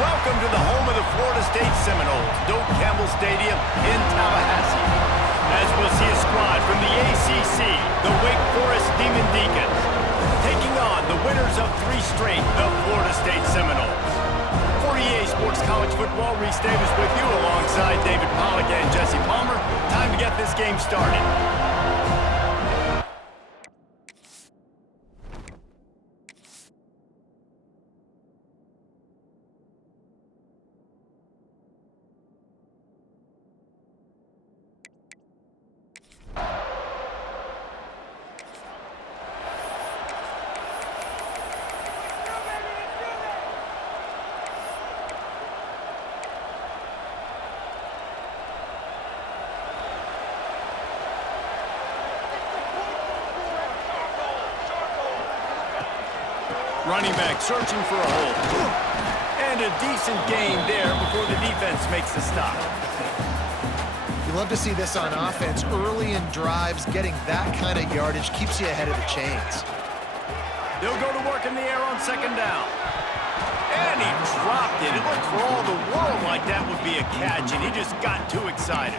Welcome to the home of the Florida State Seminoles, Doak Campbell Stadium in Tallahassee. As we'll see a squad from the ACC, the Wake Forest Demon Deacons, taking on the winners of 3 straight, the Florida State Seminoles. For EA Sports College Football, Reese Davis with you alongside David Pollack and Jesse Palmer. Time to get this game started. Running back searching for a hole. And a decent gain there before the defense makes the stop. You love to see this on offense. Early in drives, getting that kind of yardage keeps you ahead of the chains. They'll go to work in the air on second down. And he dropped it. It looked for all the world like that would be a catch, and he just got too excited.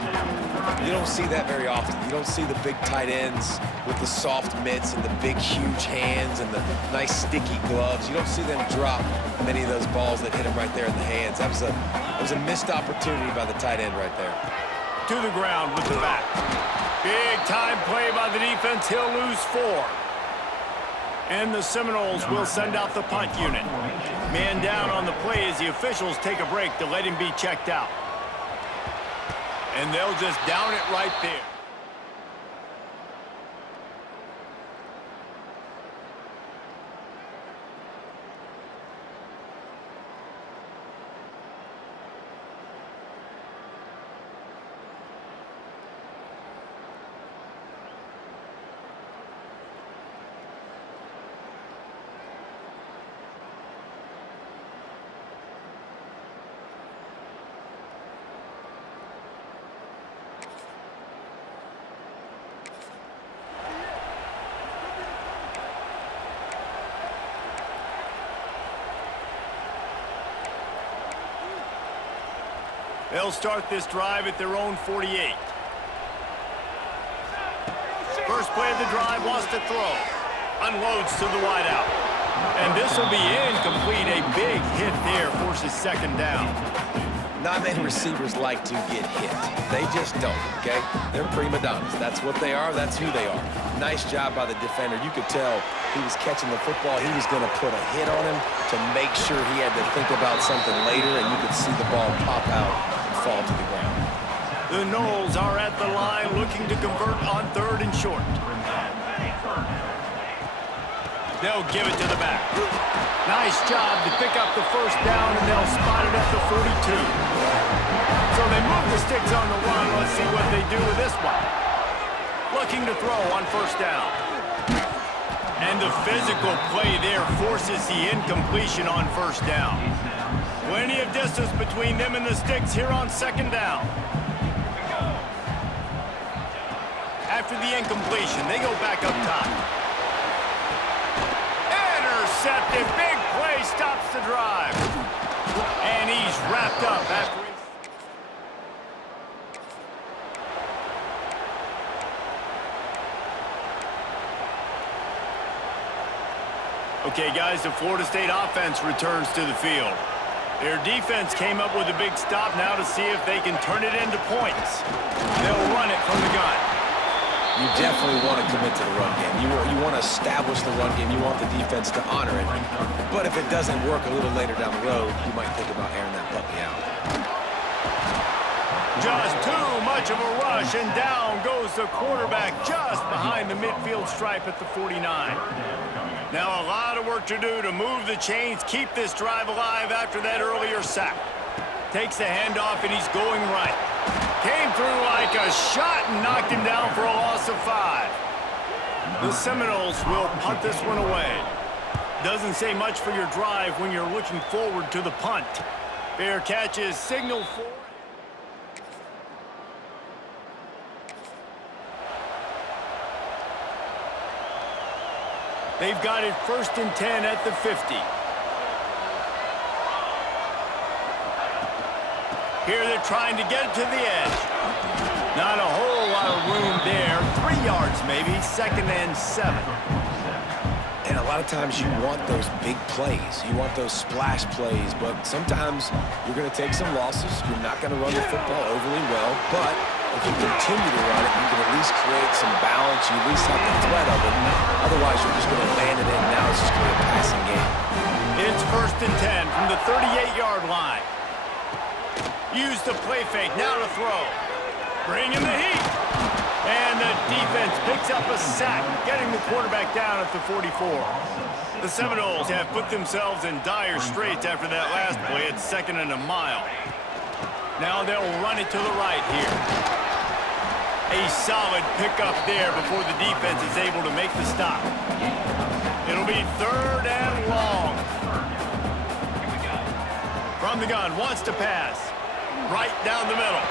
You don't see that very often. You don't see the big tight ends with the soft mitts and the big, huge hands and the nice, sticky gloves. You don't see them drop many of those balls that hit him right there in the hands. That was a missed opportunity by the tight end right there. To the ground with the back. Big time play by the defense. He'll lose 4. And the Seminoles will send out the punt unit. Man down on the play as the officials take a break to let him be checked out. And they'll just down it right there. They'll start this drive at their own 48. First play of the drive, wants to throw. Unloads to the wideout. And this will be incomplete. A big hit there forces second down. Not many receivers like to get hit. They just don't, okay? They're prima donnas. That's what they are. That's who they are. Nice job by the defender. You could tell he was catching the football. He was going to put a hit on him to make sure he had to think about something later, and you could see the ball pop out and fall to the ground. The The Noles are at the line looking to convert on 3rd and short. They'll give it to the back. Nice job to pick up the first down, and they'll spot it at the 42. So they move the sticks on the run. Let's see what they do with this one. Looking to throw on 1st down. And the physical play there forces the incompletion on 1st down. Plenty of distance between them and the sticks here on 2nd down. After the incompletion, they go back up top. Intercepted. Big play stops the drive. And he's wrapped up after he... Okay, guys, the Florida State offense returns to the field. Their defense came up with a big stop now to see if they can turn it into points. They'll run it from the gun. You definitely want to commit to the run game. You want to establish the run game. You want the defense to honor it. But if it doesn't work a little later down the road, you might think about airing that puppy out. Just too much of a rush, and down goes the quarterback just behind the midfield stripe at the 49. Now a lot of work to do to move the chains, keep this drive alive after that earlier sack. Takes the handoff, and he's going right. Came through like a shot and knocked him down for a loss of 5. The Seminoles will punt this one away. Doesn't say much for your drive when you're looking forward to the punt. Fair catch is signaled for. They've got it 1st and 10 at the 50. Here they're trying to get it to the edge. Not a whole lot of room there. 3 yards maybe, 2nd and 7. And a lot of times you want those big plays. You want those splash plays, but sometimes you're going to take some losses. You're not going to run the football overly well, but if you continue to run it, you can at least create some balance. You at least have the threat of it. Otherwise, you're just going to abandon it, and now it's just going to be a passing game. It's 1st and 10 from the 38-yard line. Use the play fake, now to throw. Bring in the heat. And the defense picks up a sack, getting the quarterback down at the 44. The Seminoles have put themselves in dire straits after that last play at 2nd and a mile. Now they'll run it to the right here. A solid pickup there before the defense is able to make the stop. It'll be 3rd and long. From the gun, wants to pass. Right down the middle.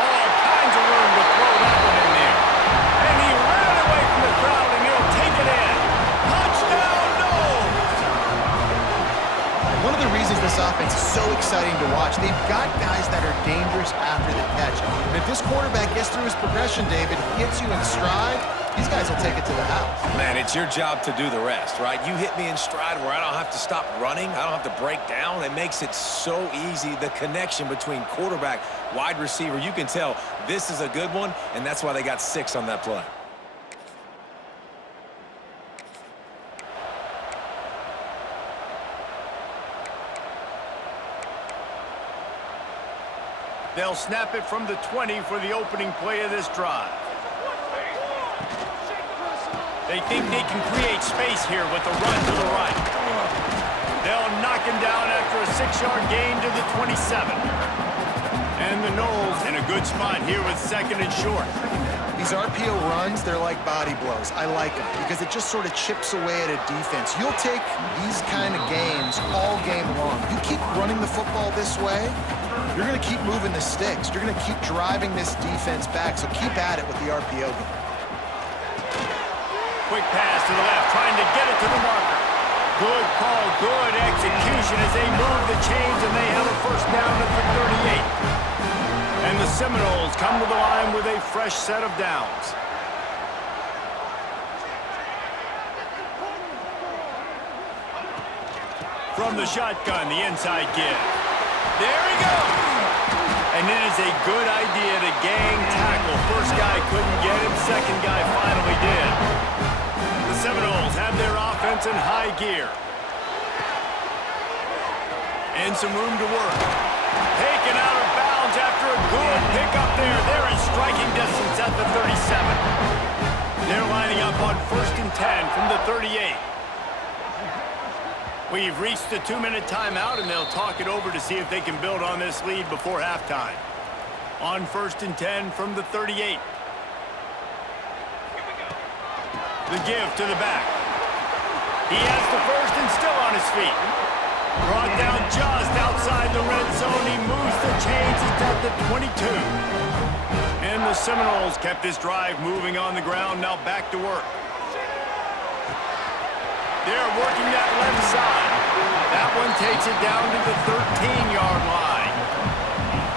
All kinds of room to throw that one in there. And he ran away from the crowd, and he'll take it in. Touchdown, Noles! One of the reasons this offense is so exciting to watch, they've got guys that are dangerous after the catch. And if this quarterback gets through his progression, David, hits you in stride, these guys will take it to the house. Man, it's your job to do the rest, right? You hit me in stride where I don't have to stop running. I don't have to break down. It makes it so easy. The connection between quarterback, wide receiver, you can tell this is a good one, and that's why they got 6 on that play. They'll snap it from the 20 for the opening play of this drive. They think they can create space here with a run to the right. They'll knock him down after a 6-yard gain to the 27. And the Noles in a good spot here with 2nd and short. These RPO runs, they're like body blows. I like them because it just sort of chips away at a defense. You'll take these kind of games all game long. You keep running the football this way, you're going to keep moving the sticks. You're going to keep driving this defense back, so keep at it with the RPO game. Quick pass to the left, trying to get it to the marker. Good call, good execution as they move the chains, and they have a 1st down at the 38. And the Seminoles come to the line with a fresh set of downs. From the shotgun, the inside give. There he goes! And it is a good idea to gang tackle. First guy couldn't get him, second guy finally did. The Seminoles have their offense in high gear. And some room to work. Taken out of bounds after a good pickup They're lining up on 1st and 10 from the 38. We've reached the 2-minute timeout, and they'll talk it over to see if they can build on this lead before halftime. On 1st and 10 from the 38. The give to the back. He has the first and still on his feet. Brought down just outside the red zone. He moves the chains. It's at the 22. And the Seminoles kept this drive moving on the ground. Now back to work. They're working that left side. That one takes it down to the 13-yard line.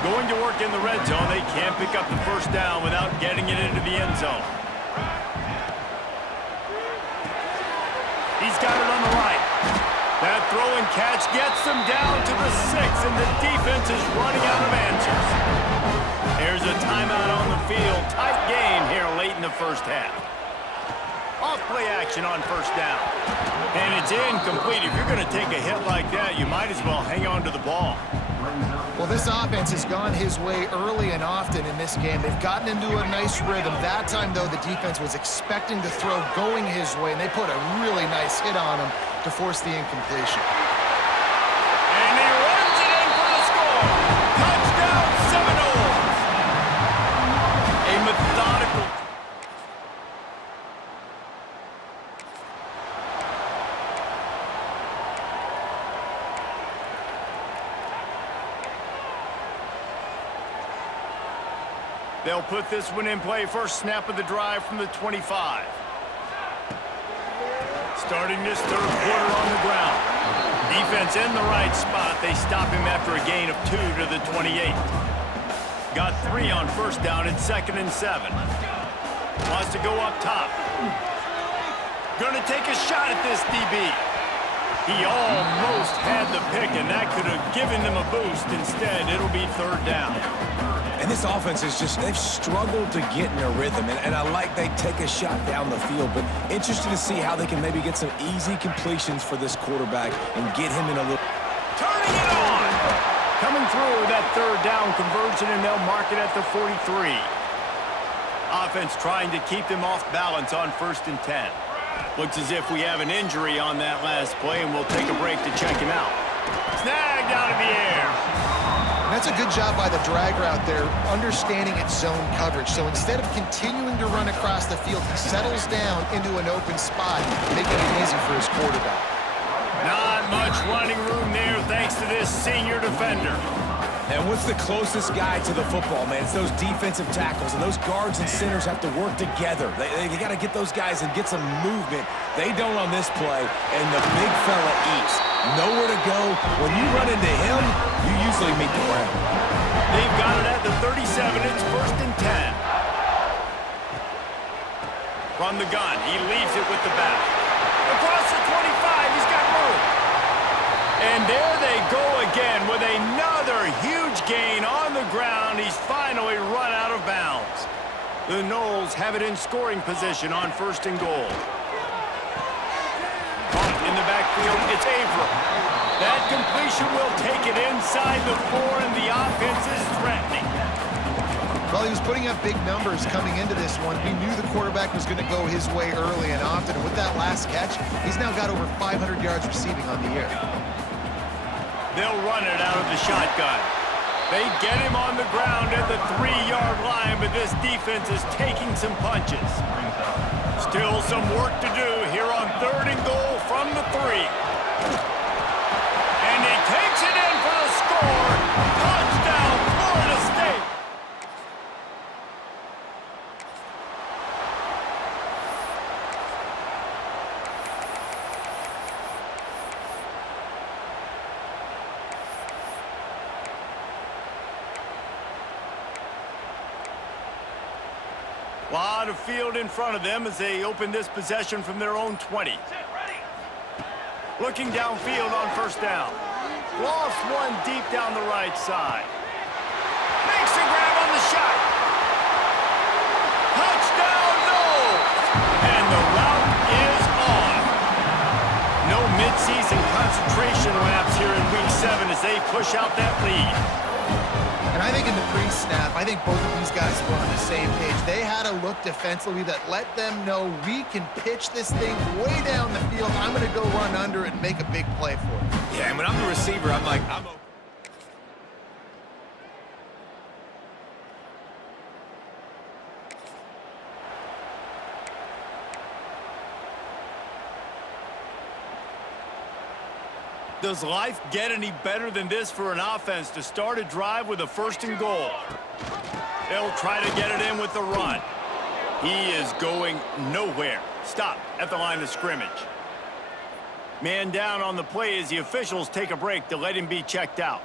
Going to work in the red zone. They can't pick up the first down without getting it into the end zone. He's got it on the right. That throw and catch gets them down to the 6, and the defense is running out of answers. There's a timeout on the field. Tight game here late in the first half. Off-play action on first down. And it's incomplete. If you're going to take a hit like that, you might as well hang on to the ball. Well, this offense has gone his way early and often in this game. They've gotten into a nice rhythm. That time, though, the defense was expecting the throw going his way, and they put a really nice hit on him to force the incompletion. And he runs it in for the score. Touchdown, Seminoles. A methodical... They'll put this one in play. First snap of the drive from the 25. Starting this third quarter on the ground. Defense in the right spot. They stop him after a gain of 2 to the 28. Got 3 on first down at 2nd and 7. Wants to go up top. Gonna take a shot at this DB. He almost had the pick, and that could have given them a boost. Instead, it'll be 3rd down. And this offense is just, they've struggled to get in a rhythm. And I like they take a shot down the field, but interested to see how they can maybe get some easy completions for this quarterback and get him in a little... Turning it on! Coming through with that 3rd down conversion, and they'll mark it at the 43. Offense trying to keep them off balance on 1st and 10. Looks as if we have an injury on that last play, and we'll take a break to check him out. Snagged out of the air. That's a good job by the drag route there, understanding its zone coverage. So instead of continuing to run across the field, he settles down into an open spot, making it easy for his quarterback. Not much running room there thanks to this senior defender. And what's the closest guy to the football, man? It's those defensive tackles, and those guards and centers have to work together. They got to get those guys and get some movement. They don't on this play, and the big fella eats. Nowhere to go. When you run into him, you usually meet the ground. They've got it at the 37. It's 1st and 10. From the gun, he leaves it with the back. Across the 25, he's got room. And there they go again with another huge gain on the ground. He's finally run out of bounds. The Noles have it in scoring position on 1st and goal. In the backfield, it's Averill. That completion will take it inside the 4, and the offense is threatening. Well, he was putting up big numbers coming into this one. We knew the quarterback was going to go his way early and often. And with that last catch, he's now got over 500 yards receiving on the year. They'll run it out of the shotgun. They get him on the ground at the 3-yard line, but this defense is taking some punches. Still some work to do here on 3rd and goal from the 3. And he takes it in for the score. Touchdown, Florida State. A lot of field in front of them as they open this possession from their own 20. Looking downfield on 1st down. Lost one deep down the right side. Makes a grab on the shot. Touchdown, Noles! And the route is on. No midseason concentration laps here in Week 7 as they push out that lead. And I think in the pre-snap, I think both of these guys were on the same page. They had a look defensively that let them know we can pitch this thing way down the field. I'm going to go run under it and make a big play for it. Yeah, and when I'm the receiver, I'm like, I'm open. Does life get any better than this for an offense to start a drive with a 1st and goal? They'll try to get it in with the run. He is going nowhere. Stop at the line of scrimmage. Man down on the play as the officials take a break to let him be checked out.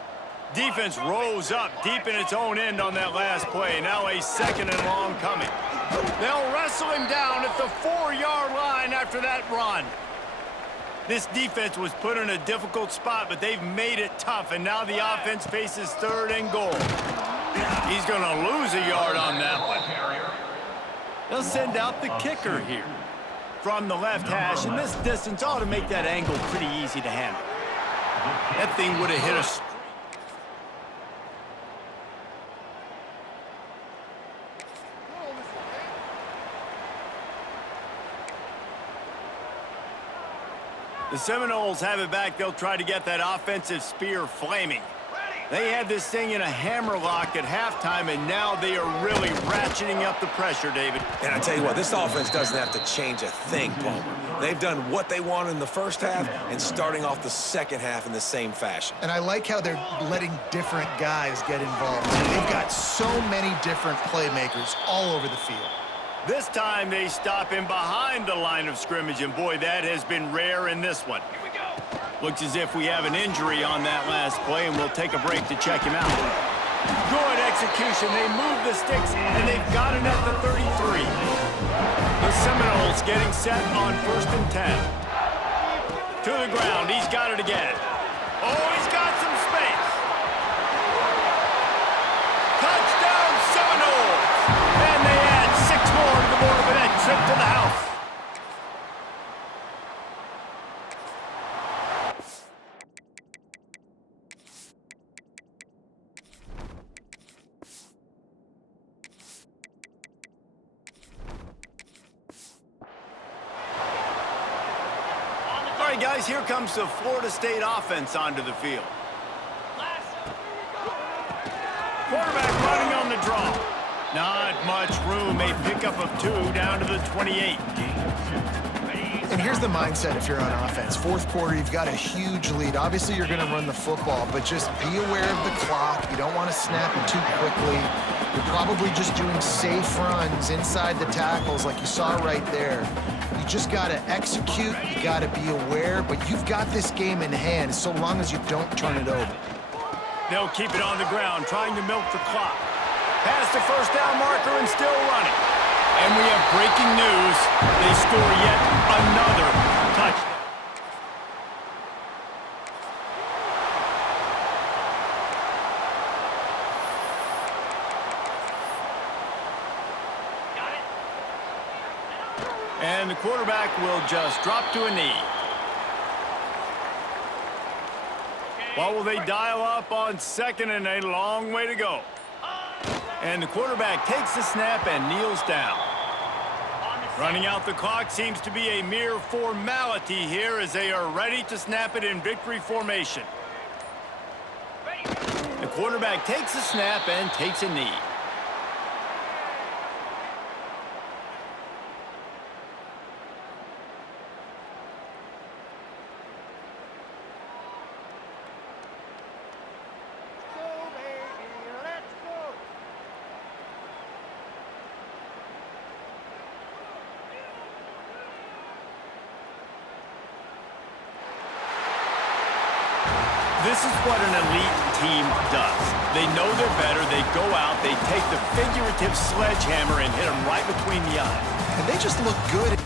Defense rose up deep in its own end on that last play. Now a 2nd and long coming. They'll wrestle him down at the 4-yard line after that run. This defense was put in a difficult spot, but they've made it tough, and now the offense faces 3rd and goal. He's going to lose a yard on that one. They'll send out the kicker here from the left hash, and this distance ought to make that angle pretty easy to handle. That thing would have hit us. The Seminoles have it back. They'll try to get that offensive spear flaming. They had this thing in a hammerlock at halftime, and now they are really ratcheting up the pressure, David. And I tell you what, this offense doesn't have to change a thing, Palmer. They've done what they wanted in the first half and starting off the second half in the same fashion. And I like how they're letting different guys get involved. They've got so many different playmakers all over the field. This time they stop him behind the line of scrimmage, and boy, that has been rare in this one. Here we go. Looks as if we have an injury on that last play, and we'll take a break to check him out. Good execution. They move the sticks, and they've got it at the 33. The Seminoles getting set on 1st and 10. To the ground. He's got it again. Oh, he's got some space. Touchdown, Seminoles. And they add 6 more to the board for that trip to the house. All right, guys, here comes the Florida State offense onto the field. Quarterback running on the draw. Not much room. A pickup of 2 down to the 28. And here's the mindset if you're on offense. 4th quarter, you've got a huge lead. Obviously, you're going to run the football, but just be aware of the clock. You don't want to snap it too quickly. You're probably just doing safe runs inside the tackles like you saw right there. You just got to execute. You got to be aware, but you've got this game in hand so long as you don't turn it over. They'll keep it on the ground, trying to milk the clock. Past the 1st down marker and still running. And we have breaking news. They score yet another touchdown. And the quarterback will just drop to a knee. What will they dial up on 2nd and a long way to go? And the quarterback takes the snap and kneels down. Running out the clock seems to be a mere formality here as they are ready to snap it in victory formation. The quarterback takes the snap and takes a knee. This is what an elite team does. They know they're better. They go out, they take the figurative sledgehammer and hit them right between the eyes. And they just look good.